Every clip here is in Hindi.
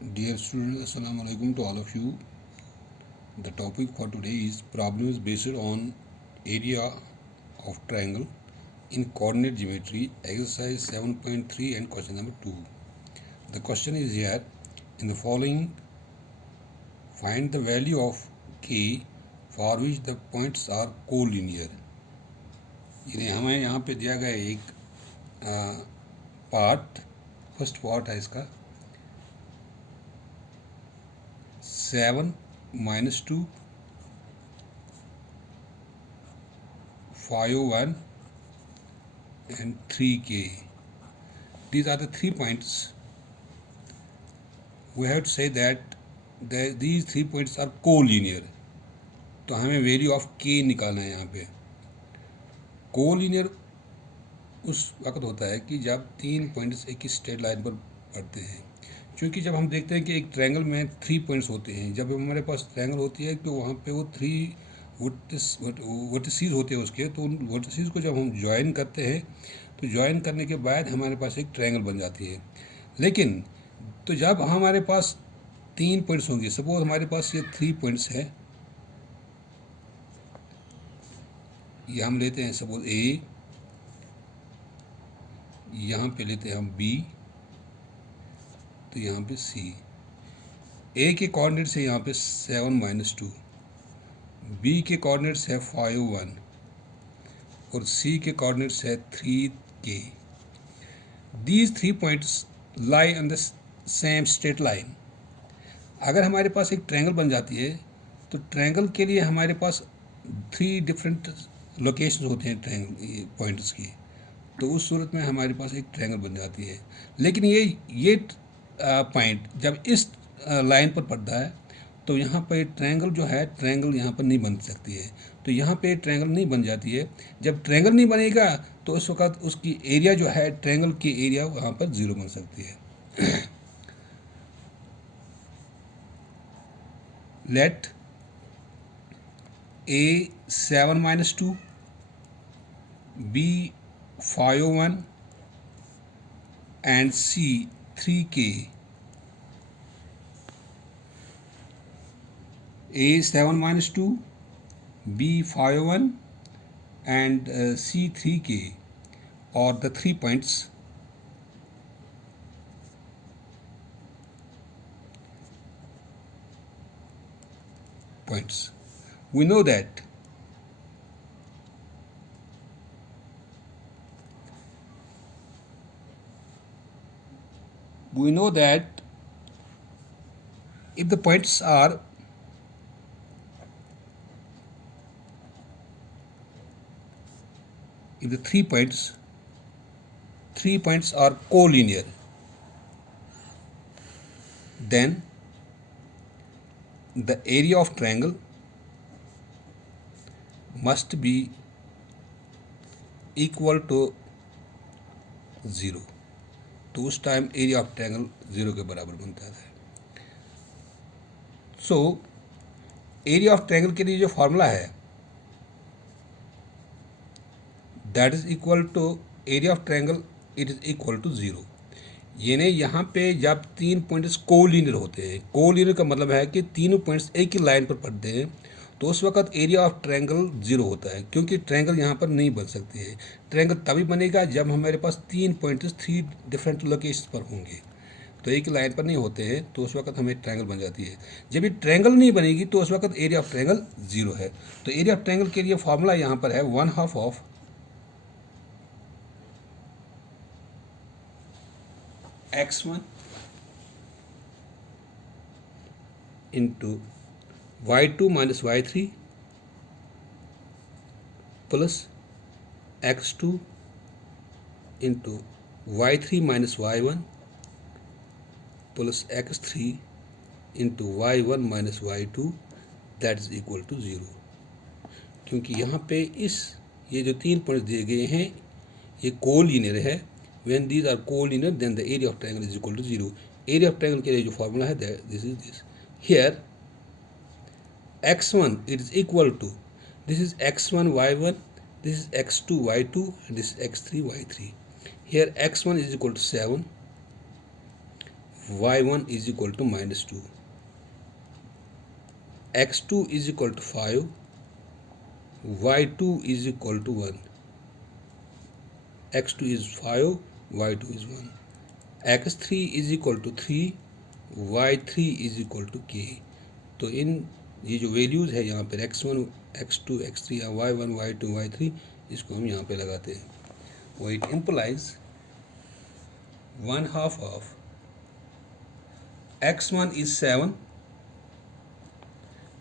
Dear students, Assalamu alaikum to all of you. The topic for today is problems based on area of triangle in coordinate geometry, exercise 7.3 and question number 2. The question is here, in the following, find the value of k for which the points are collinear. यानी हमें यहाँ पे दिया गया एक पार्ट, फर्स्ट पार्ट है इसका 7 - 2 501 and 3k. These are the 3 points. We have to say that these 3 points are collinear. तो हमें वैल्यू ऑफ k निकालना है यहाँ पे. कोलिनियर उस वक्त होता है कि जब 3 पॉइंट्स एक ही स्ट्रेट लाइन पर पड़ते हैं. क्योंकि जब हम देखते हैं कि एक ट्रायंगल में 3 पॉइंट्स होते हैं, जब हमारे पास ट्रायंगल होती है तो वहाँ पे वो 3 वर्टिसेस होते हैं उसके, तो उन वर्टिसेस को जब हम ज्वाइन करते हैं तो ज्वाइन करने के बाद हमारे पास एक ट्रायंगल बन जाती है. लेकिन तो जब हमारे पास 3 पॉइंट्स होंगे, सपोज हमारे पास ये 3 पॉइंट्स है, ये हम लेते हैं सपोज ए, यहाँ पे लेते हैं हम बी, तो यहाँ पे सी. ए के कोऑर्डिनेट्स है यहाँ पे 7 - 2, बी के कोऑर्डिनेट्स है 501 और सी के कोऑर्डिनेट्स है 3k. These 3 points lie on the same straight line. अगर हमारे पास एक ट्रायंगल बन जाती है तो ट्रायंगल के लिए हमारे पास 3 डिफरेंट लोकेशन होते हैं ट्रायंगल पॉइंट्स की, तो उस सूरत में हमारे पास एक ट्रायंगल बन जाती है. लेकिन ये पॉइंट जब इस लाइन पर पड़ता है तो यहाँ पर ट्रायंगल जो है, ट्रायंगल यहाँ पर नहीं बन सकती है. तो यहाँ पे ट्रायंगल नहीं बन जाती है. जब ट्रायंगल नहीं बनेगा तो उस वक्त उसकी एरिया जो है, ट्रायंगल की एरिया वहाँ पर 0 बन सकती है. Let A 7 - 2, B 501 and C 3k. A 7 - 2, B 501 and C 3k are the 3 points we know that if the points are if the 3 points are collinear, then the area of triangle must be equal to 0. तो उस टाइम एरिया ऑफ ट्रायंगल 0 के बराबर बनता है. सो एरिया ऑफ ट्रायंगल के लिए जो फार्मूला है, that is equal to area of triangle, it is equal to 0. यानी यहाँ पे जब 3 पॉइंट्स कोलिनियर होते हैं, कोलिनियर का मतलब है कि तीनों पॉइंट्स एक ही लाइन पर पड़ते हैं, तो उस वक्त एरिया ऑफ ट्रायंगल 0 होता है, क्योंकि ट्रायंगल यहाँ पर नहीं बन सकती है. ट्रायंगल तभी बनेगा जब हमारे पास 3 पॉइंट्स 3 डिफरेंट लोकेशन पर होंगे, तो एक ही लाइन पर नहीं होते हैं, तो उस वक्त हमें ट्रायंगल बन जाती है. जब ये ट्रायंगल नहीं बनेगी तो उस वक्त एरिया ऑफ ट्रायंगल 0 है. तो एरिया ऑफ ट्रायंगल के लिए फॉर्मूला यहाँ पर है 1/2 of x1 into y2 minus y3 plus x2 into y3 minus y1 plus x3 into y1 minus y2 that is equal to 0. क्योंकि यहाँ पे ये जो 3 पॉइंट दिए गए हैं ये कोलिनियर है. When these are collinear, then the area of triangle is equal to 0. Area of triangle के लिए जो formula है, this is this. Here x1 it is equal to, this is x1 y1, this is x2 y2 and this is x3 y3. Here x1 is equal to 7, y1 is equal to -2, x2 is equal to 5, y2 is equal to 1, x2 is 5, y2 is 1, x3 is equal to 3, y3 is equal to k। तो इन ये जो वैल्यूज़ है यहाँ पर x1, x2, x3 या y1, y2, y3, इसको हम यहाँ पे लगाते हैं। वो it implies 1/2 of x1 is 7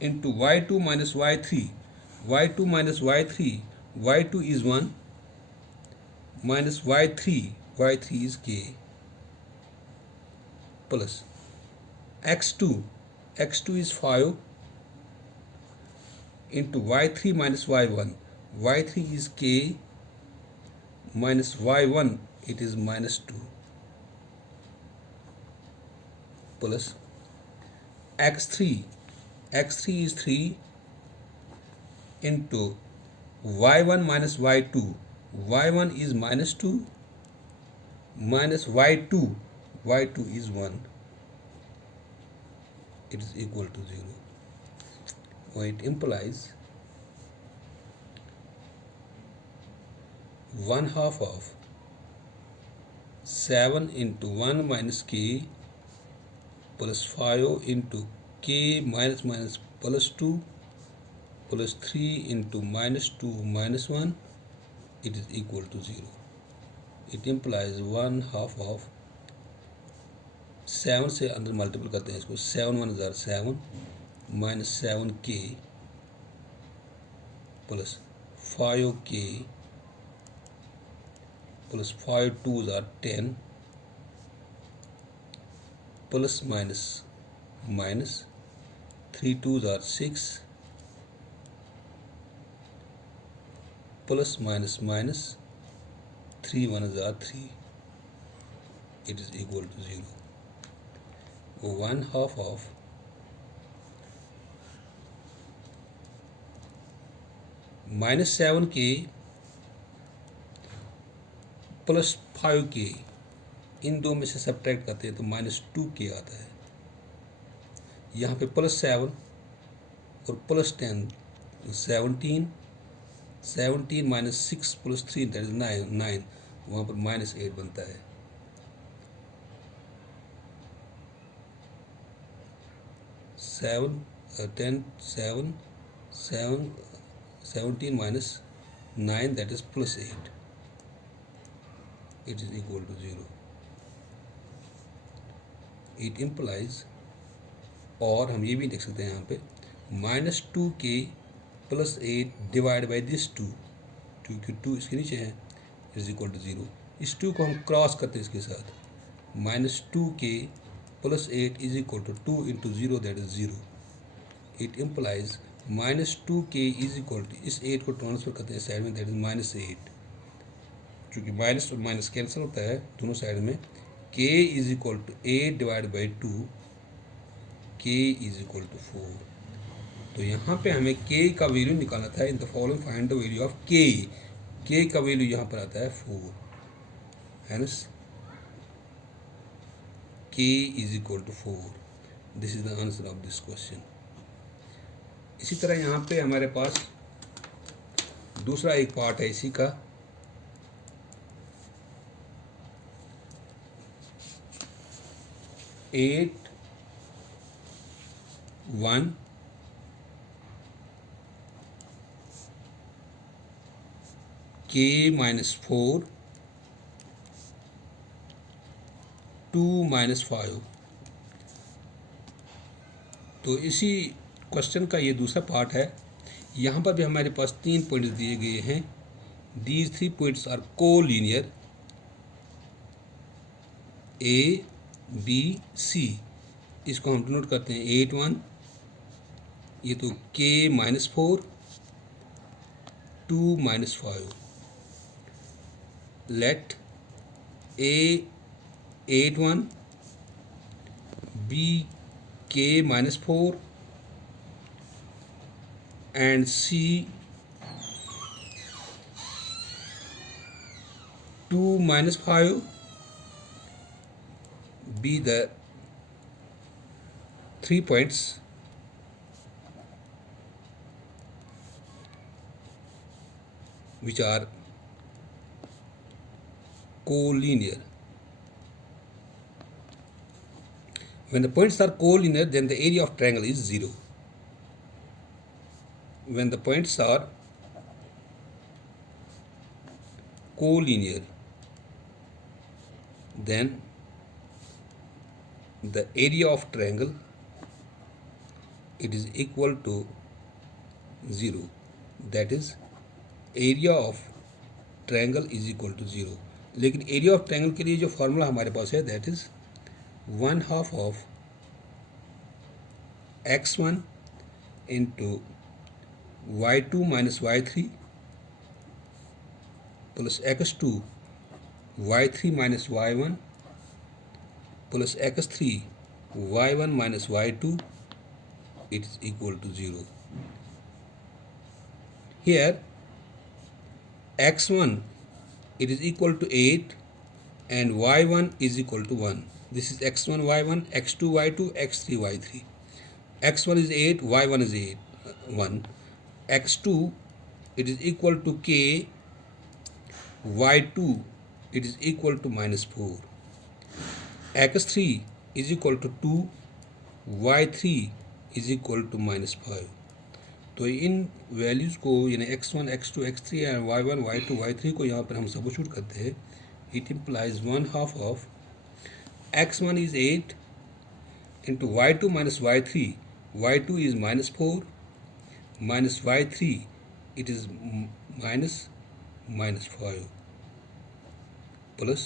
into y2 minus y3, y2 minus y3, y2 is 1 minus y3, y3 is k, plus x2, x2 is 5 into y3 minus y1, y3 is k minus y1, it is -2, plus x3, x3 is 3 into y1 minus y2, y1 is -2 minus y2, y2 is 1, it is equal to 0. Or it implies 1/2 of 7 into 1 minus k plus 5 into k minus minus plus 2 plus 3 into -2 minus 1, it is equal to 0. It implies 1/2 of 7 से अंदर मल्टीपल करते हैं इसको, 7 1 = 7 minus 7k plus 5k plus 5 2s are 10 plus minus minus 3 2s are 6 plus minus minus 3 1s are 3, it is equal to 0. 1/2 of -7k plus 5k, इन दो में से सब्ट्रैक्ट करते हैं तो -2k आता है। यहाँ पे +7 और +10 17, 17 minus 6 plus 3 that is 9, वहाँ पर -8 बनता है। 7 10 7 7 17 minus 9 that is +8, it is equal to 0. It implies, और हम ये भी देख सकते हैं यहाँ पे -2k plus 8 divided by this 2, क्योंकि 2 इसके नीचे है, इज इक्वल टू 0। इस 2 को हम क्रॉस करते हैं इसके साथ, -2k plus 8 is equal to 2 into 0 that is 0. It implies -2k is equal to, इस 8 को ट्रांसफर करते हैं साइड में, that is -8, चूँकि माइनस और माइनस कैंसिल होता है दोनों साइड में, k is equal to 8 divided by 2, k is equal to 4। तो यहाँ पे हमें k का वैल्यू निकालना था। In the following find the value of k, k का वैल्यू यहाँ पर आता है 4, hence k is equal to 4। This is the answer of this question. इसी तरह यहाँ पे हमारे पास दूसरा एक पार्ट है इसी का, एट 1 k minus 4 2 minus 5। तो इसी क्वेश्चन का ये दूसरा पार्ट है। यहाँ पर भी हमारे पास 3 पॉइंट्स दिए गए हैं। These 3 points are collinear, A B C. इसको हम डिनोट करते हैं 8 1, ये तो k minus 4 2 minus 5। let a 8 1 b k minus 4 and c 2 minus 5 be the 3 points which are collinear. When the points are collinear, then the area of triangle is 0. When the points are collinear, then the area of triangle, it is equal to 0. That is, area of triangle is equal to 0. लेकिन एरिया ऑफ ट्रायंगल के लिए जो फॉर्मूला हमारे पास है that is 1/2 of x1 into y2 minus y3 plus x2 y3 minus y1 plus x3 y1 minus y2 it is equal to 0. Here x1 it is equal to 8 and y1 is equal to 1. This is x1 y1, x2 y2, x3 y3. x1 is 8, y1 is 1. x2 it is equal to k, y2 it is equal to minus 4. x3 is equal to 2, y3 is equal to minus 5. तो इन वैल्यूज़ को यानी x1, x2, x3 और y1, y2, y3 को यहाँ पर हम सब्स्टिट्यूट करते हैं. It implies 1/2 of x1 is 8 into y2 minus y3, y2 is minus 4 minus y3 it is minus 5 plus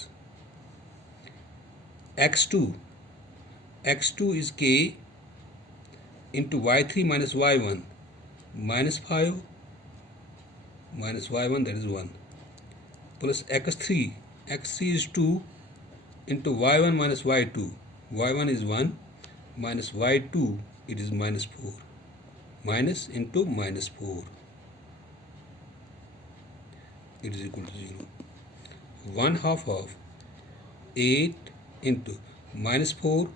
x2 is k into y3 minus y1 minus 5 minus y1 that is 1 plus x3 is 2 into y1 minus y2, y1 is 1 minus y2 it is minus 4 minus into minus 4 it is equal to 0. 1/2 of 8 into minus 4,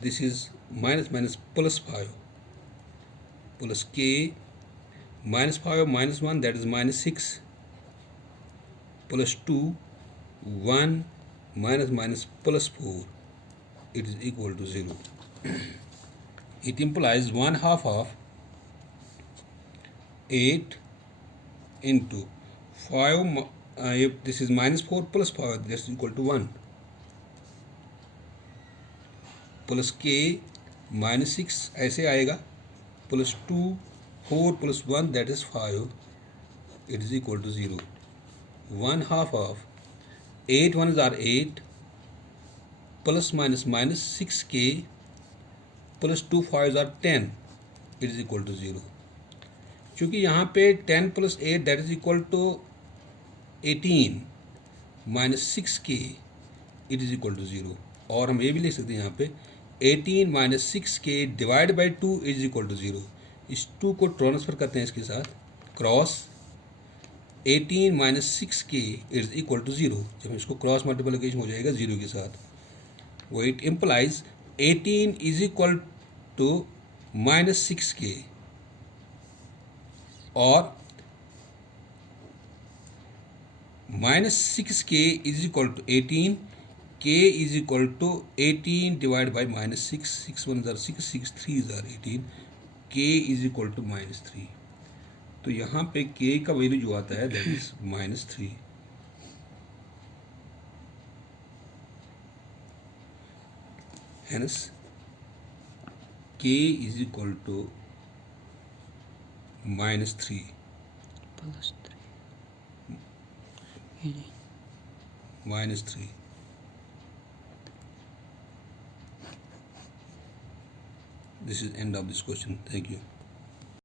this is minus plus 5 plus k minus 5 minus 1 that is minus 6 plus 2 1 minus plus 4 it is equal to 0. It implies 1/2 of 8 into 5 if this is minus 4 plus 5 that is equal to 1 plus k minus 6 ऐसे आएगा plus 2 4 plus 1 that is 5 it is equal to 0. 1/2 of 8 1s are 8 plus minus 6k plus 2 5s are 10 it is equal to 0. चूँकि यहाँ पे 10 plus 8 that is equal to 18 minus 6k it is equal to 0. और हम ये भी लिख सकते हैं यहाँ पे 18 minus 6k divide by 2 is equal to 0. इस 2 को ट्रांसफर करते हैं इसके साथ cross 18 minus 6k is equal to 0. जब इसको क्रॉस मल्टीप्लिकेशन हो जाएगा 0 के साथ वो it implies 18 is equal to minus 6k और minus 6k is equal to 18 k is equal to 18 divided by minus 6, 6 1s are 6, 6 3s are 18, k is equal to minus 3. तो यहाँ पे k का वैल्यू जो आता है that is minus 3. Hence k is equal to minus 3 plus 3 minus 3. This is end of this question. Thank you.